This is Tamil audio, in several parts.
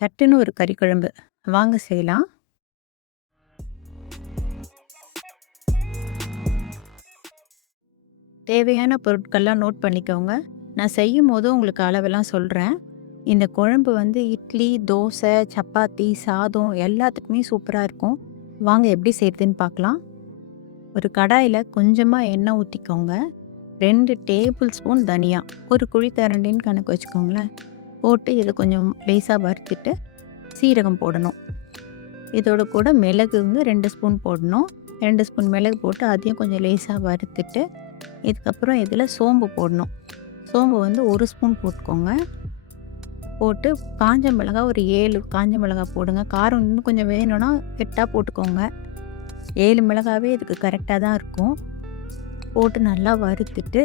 சட்டுன்னு ஒரு கறி குழம்பு. வாங்க செய்யலாம். தேவையான பொருட்கள்லாம் நோட் பண்ணிக்கோங்க. நான் செய்யும்போது உங்களுக்கு அளவெல்லாம் சொல்றேன். இந்த குழம்பு வந்து இட்லி, தோசை, சப்பாத்தி, சாதம் எல்லாத்துக்குமே சூப்பரா இருக்கும். வாங்க எப்படி செய்றதுன்னு பார்க்கலாம். ஒரு கடாயில கொஞ்சமா எண்ணெய் ஊத்திக்கோங்க. 2 டேபிள் ஸ்பூன் தனியா, ஒரு குழிக்கரண்டின்னு கணக்கு வச்சுக்கோங்களேன். போட்டு இத கொஞ்சம் லேசா வறுத்துட்டு சீரகம் போடணும். இதோட கூட மிளகு வந்து 2 ஸ்பூன் போடணும். 2 ஸ்பூன் மிளகு போட்டு அதையும் கொஞ்சம் லேசா வறுத்துட்டு, இதுக்கப்புறம் இதில் சோம்பு போடணும். சோம்பு வந்து 1 ஸ்பூன் போட்டுக்கோங்க. போட்டு காஞ்ச மிளகாய் ஒரு 7 காஞ்ச மிளகாய் போடுங்க. காரம் இன்னும் கொஞ்சம் வேணும்னா எட்டா போட்டுக்கோங்க. 7 மிளகாவே இதுக்கு கரெக்டாக தான் இருக்கும். போட்டு நல்லா வறுத்துட்டு,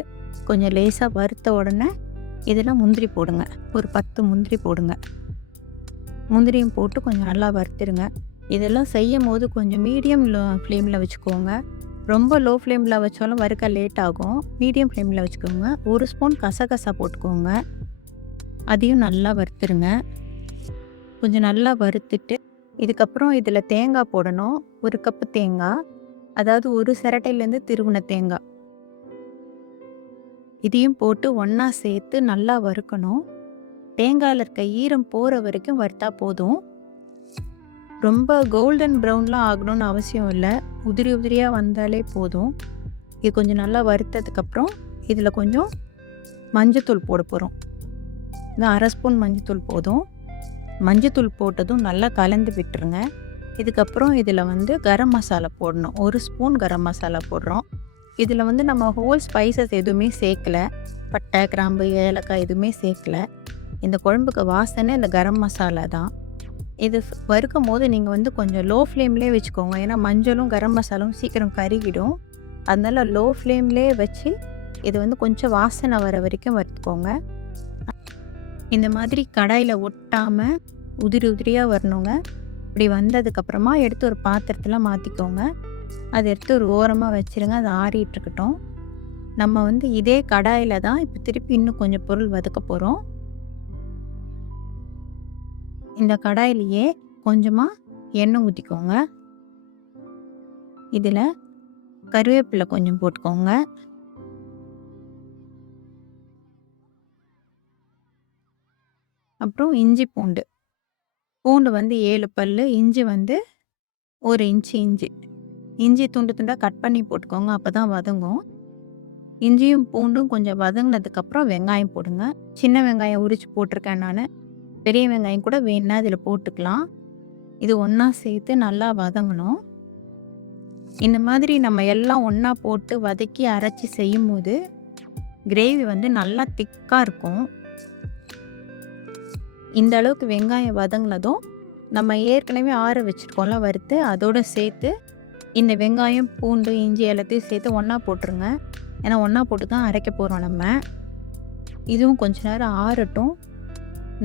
கொஞ்சம் லேசாக வறுத்த உடனே இதில் முந்திரி போடுங்க. ஒரு 10 முந்திரி போடுங்க. முந்திரியும் போட்டு கொஞ்சம் நல்லா வறுத்துருங்க. இதெல்லாம் செய்யும்போது கொஞ்சம் மீடியம் ஃப்ளேமில் வச்சுக்கோங்க. ரொம்ப லோ ஃப்ளேமில் வச்சாலும் வறுக்க லேட் ஆகும். மீடியம் ஃப்ளேமில் வச்சுக்கோங்க. 1 ஸ்பூன் கசகசா போட்டுக்கோங்க. அதையும் நல்லா வறுத்துருங்க. கொஞ்சம் நல்லா வறுத்துட்டு, இதுக்கப்புறம் இதில் தேங்காய் போடணும். 1 கப்பு தேங்காய், அதாவது ஒரு சிரட்டையிலேருந்து திருவுன தேங்காய். இதையும் போட்டு ஒன்றா சேர்த்து நல்லா வறுக்கணும். தேங்காயில் இருக்க ஈரம் போகிற வரைக்கும் வறுத்தா போதும். ரொம்ப கோல்டன் ப்ரௌன்லாம் ஆகணும்னு அவசியம் இல்லை. உதிரி உதிரியாக வந்தாலே போதும். இது கொஞ்சம் நல்லா வறுத்ததுக்கப்புறம் இதில் கொஞ்சம் மஞ்சத்தூள் போட போகிறோம். இது 1/2 ஸ்பூன் மஞ்சத்தூள் போதும். மஞ்சத்தூள் போட்டதும் நல்லா கலந்து விட்டுருங்க. இதுக்கப்புறம் இதில் வந்து கரம் மசாலா போடணும். 1 ஸ்பூன் கரம் மசாலா போடுறோம். இதில் வந்து நம்ம ஹோல் ஸ்பைசஸ் எதுவுமே சேர்க்கல. பட்டை, கிராம்பு, ஏலக்காய் எதுவுமே சேர்க்கல. இந்த குழம்புக்கு வாசனை இந்த கரம் மசாலா தான். இது வறுக்கும் போது நீங்கள் வந்து கொஞ்சம் லோ ஃப்ளேம்லேயே வச்சுக்கோங்க. ஏன்னா மஞ்சளும் கரம் மசாலாவும் சீக்கிரம் கருகிடும். அதனால லோ ஃப்ளேம்லேயே வச்சு இது வந்து கொஞ்சம் வாசனை வர வரைக்கும் வறுத்துக்கோங்க. இந்த மாதிரி கடாயில் ஒட்டாமல் உதிரி உதிரியாக வரணுங்க. இப்படி வந்ததுக்கப்புறமா எடுத்து ஒரு பாத்திரத்தில் மாற்றிக்கோங்க. அதை எடுத்து ஒரு ஓரமாக வச்சுருங்க. அது ஆறிட்டு இருக்கட்டும். நம்ம வந்து இதே கடாயில் தான் இப்போ திருப்பி இன்னும் கொஞ்சம் பொருள் வதக்க போகிறோம். இந்த கடாயிலேயே கொஞ்சமாக எண்ணெய் ஊற்றிக்கோங்க. இதில் கருவேப்பிலை கொஞ்சம் போட்டுக்கோங்க. அப்புறம் இஞ்சி பூண்டு. பூண்டு வந்து 7 பல், இஞ்சி வந்து 1 இன்ச்சு இஞ்சி. இஞ்சி துண்டு துண்டாக கட் பண்ணி போட்டுக்கோங்க. அப்போ தான் வதங்கும். இஞ்சியும் பூண்டும் கொஞ்சம் வதங்கினதுக்கப்புறம் வெங்காயம் போடுங்க. சின்ன வெங்காயம் உரித்து போட்டிருக்கேன் நான். பெரிய வெங்காயம் கூட வேணுன்னா இதில் போட்டுக்கலாம். இது ஒன்றா சேர்த்து நல்லா வதங்கணும். இந்த மாதிரி நம்ம எல்லாம் ஒன்றா போட்டு வதக்கி அரைச்சி செய்யும்போது கிரேவி வந்து நல்லா திக்காக இருக்கும். இந்த அளவுக்கு வெங்காயம் வதங்கினதும் நம்ம ஏற்கனவே ஆற வச்சுருக்கோம்ல வறுத்து, அதோடு சேர்த்து இந்த வெங்காயம், பூண்டு, இஞ்சி எல்லாத்தையும் சேர்த்து ஒன்றா போட்டுருங்க. ஏன்னா ஒன்றா போட்டு தான் அரைக்க போகிறோம் நம்ம. இதுவும் கொஞ்ச நேரம் ஆறட்டும்.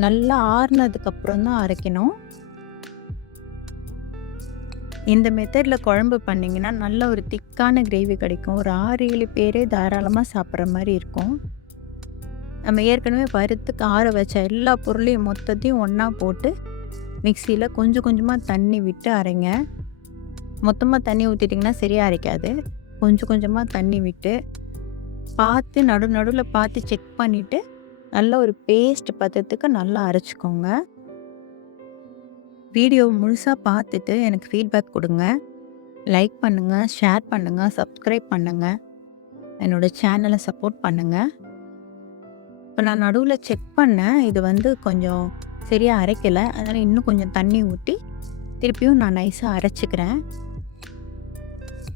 நல்லா ஆறுனதுக்கப்புறம் தான் அரைக்கணும். இந்த மெத்தடில் குழம்பு பண்ணிங்கன்னா நல்ல ஒரு திக்கான கிரேவி கிடைக்கும். ஒரு 6-7 பேரே தாராளமாக சாப்பிட்ற மாதிரி இருக்கும். நம்ம ஏற்கனவே வறுத்து ஆற வச்ச எல்லா பொருளையும் மொத்தத்தையும் ஒன்றா போட்டு மிக்சியில் கொஞ்சம் கொஞ்சமாக தண்ணி விட்டு அரைங்க. மொத்தமாக தண்ணி ஊற்றிட்டிங்கன்னா சரியாக அரைக்காது. கொஞ்சம் கொஞ்சமாக தண்ணி விட்டு பார்த்து நடுவில் பார்த்து செக் பண்ணிவிட்டு நல்ல ஒரு பேஸ்ட் பதத்துக்கு நல்லா அரைச்சிக்கோங்க. வீடியோ முழுசாக பார்த்துட்டு எனக்கு ஃபீட்பேக் கொடுங்க. லைக் பண்ணுங்கள், ஷேர் பண்ணுங்கள், சப்ஸ்கிரைப் பண்ணுங்கள். என்னோடய சேனலை சப்போர்ட் பண்ணுங்கள். இப்போ நான் நடுவில் செக் பண்ணேன். இது வந்து கொஞ்சம் சரியாக அரைக்கலை. அதனால் இன்னும் கொஞ்சம் தண்ணி ஊற்றி திருப்பியும் நான் நைஸாக அரைச்சிக்கிறேன்.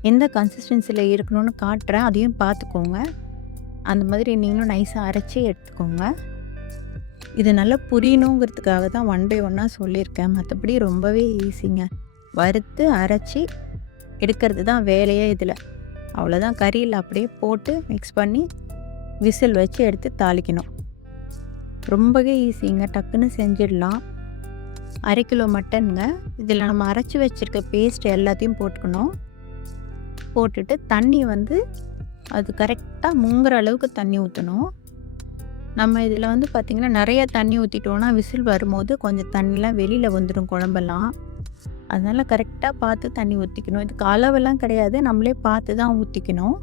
எந்த கன்சிஸ்டன்சியில் இருக்கணும்னு காட்டுறேன், அதையும் பார்த்துக்கோங்க. அந்த மாதிரி நீங்களும் நைஸாக அரைச்சி எடுத்துக்கோங்க. இது நல்லா புரியணுங்கிறதுக்காக தான் 1 by 1 சொல்லியிருக்கேன். மற்றபடி ரொம்பவே ஈஸிங்க. வறுத்து அரைச்சி எடுக்கிறது தான் வேலையே இதில். அவ்வளோதான். கறியில் அப்படியே போட்டு மிக்ஸ் பண்ணி விசில் வச்சு எடுத்து தாளிக்கணும். ரொம்பவே ஈஸிங்க. டக்குன்னு செஞ்சிடலாம். 1/2 கிலோ மட்டனுங்க. இதில் நம்ம அரைச்சி வச்சுருக்க பேஸ்ட் எல்லாத்தையும் போட்டுக்கணும். போட்டுட்டு தண்ணி வந்து அது கரெக்டாக முங்குற அளவுக்கு தண்ணி ஊற்றணும். நம்ம இதில் வந்து பார்த்திங்கன்னா நிறைய தண்ணி ஊற்றிட்டோன்னா விசில் வரும்போது கொஞ்சம் தண்ணிலாம் வெளியில் வந்துடும் குழம்பெல்லாம். அதனால் கரெக்டாக பார்த்து தண்ணி ஊற்றிக்கணும். இதுக்கு அளவெல்லாம் கிடையாது, நம்மளே பார்த்து தான் ஊற்றிக்கணும்.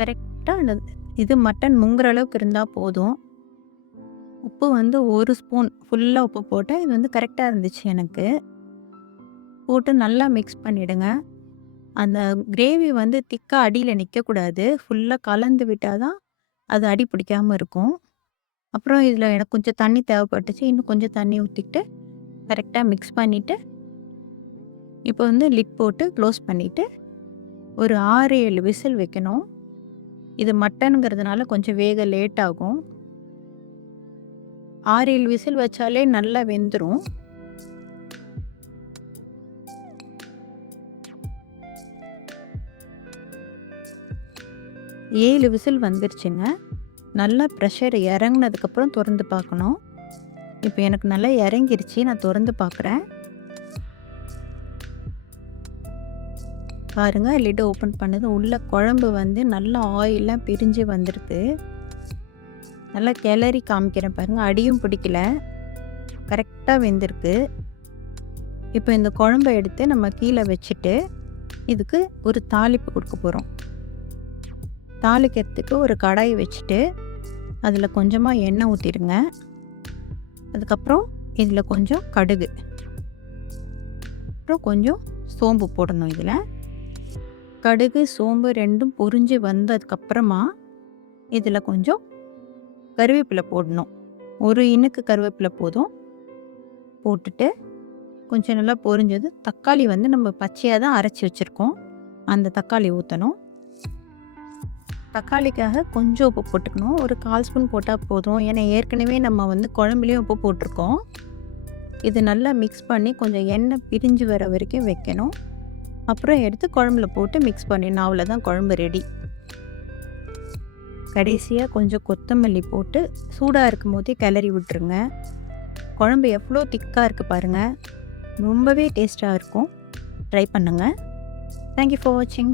கரெக்டாக அந்த இது மட்டன் முங்குற அளவுக்கு இருந்தால் போதும். உப்பு வந்து 1 ஸ்பூன் ஃபுல்லாக உப்பு போட்டேன். இது வந்து கரெக்டாக இருந்துச்சு எனக்கு. போட்டு நல்லா மிக்ஸ் பண்ணிவிடுங்க. அந்த கிரேவி வந்து திக்காக அடியில் நிற்கக்கூடாது. ஃபுல்லாக கலந்து விட்டால் தான் அது அடி பிடிக்காமல் இருக்கும். அப்புறம் இதில் எனக்கு கொஞ்சம் தண்ணி தேவைப்பட்டுச்சு. இன்னும் கொஞ்சம் தண்ணி ஊற்றிக்கிட்டு கரெக்டாக மிக்ஸ் பண்ணிவிட்டு இப்போ வந்து லிட் போட்டு க்ளோஸ் பண்ணிவிட்டு ஒரு 6, 7 விசில் வைக்கணும். இது மட்டனுங்கிறதுனால கொஞ்சம் வேக லேட் ஆகும். 6, 7 விசில் வச்சாலே நல்லா வெந்துடும். ஏழு விசில் வந்துருச்சுங்க. நல்லா ப்ரெஷர் இறங்குனதுக்கப்புறம் திறந்து பார்க்கணும். இப்போ எனக்கு நல்லா இறங்கிருச்சு. நான் திறந்து பார்க்குறேன். பாருங்கள், லிட் ஓப்பன் பண்ணது உள்ள குழம்பு வந்து நல்லா ஆயிலெலாம் பிரிஞ்சு வந்துடுது. நல்லா கிளறி காமிக்கிறேன் பாருங்கள், அடியும் பிடிக்கல, கரெக்டாக வெந்திருக்கு. இப்போ இந்த குழம்பை எடுத்து நம்ம கீழே வச்சுட்டு இதுக்கு ஒரு தாளிப்பு கொடுக்க போகிறோம். தாளிக்கிறதுக்கு ஒரு கடாய் வச்சுட்டு அதில் கொஞ்சமாக எண்ணெய் ஊற்றிடுங்க. அதுக்கப்புறம் இதில் கொஞ்சம் கடுகு, அப்புறம் கொஞ்சம் சோம்பு போடணும். இதில் கடுகு சோம்பு ரெண்டும் பொரிஞ்சு வந்ததுக்கப்புறமா இதில் கொஞ்சம் கருவேப்பிலை போடணும். ஒரு இனுக்கு கருவேப்பிலை போதும். போட்டுட்டு கொஞ்சம் நல்லா பொரிஞ்சது தக்காளி வந்து நம்ம பச்சையாக தான் அரைச்சி வச்சுருக்கோம், அந்த தக்காளி ஊற்றணும். தக்காளிக்காக கொஞ்சம் உப்பு போட்டுக்கணும். ஒரு 1/4 ஸ்பூன் போட்டால் போதும். ஏன்னா ஏற்கனவே நம்ம வந்து குழம்புலேயும் உப்பு போட்டிருக்கோம். இது நல்லா மிக்ஸ் பண்ணி கொஞ்சம் எண்ணெய் பிரிஞ்சு வர வரைக்கும் வைக்கணும். அப்புறம் எடுத்து குழம்புல போட்டு மிக்ஸ் பண்ணிடணும். அவ்வளோதான், குழம்பு ரெடி. கடைசியாக கொஞ்சம் கொத்தமல்லி போட்டு சூடாக இருக்கும் போதே கிளறி விட்டுருங்க. குழம்பு எவ்வளோ திக்காக இருக்குது பாருங்கள், ரொம்பவே டேஸ்ட்டாக இருக்கும். ட்ரை பண்ணுங்கள். தேங்க்யூ ஃபார் வாட்சிங்.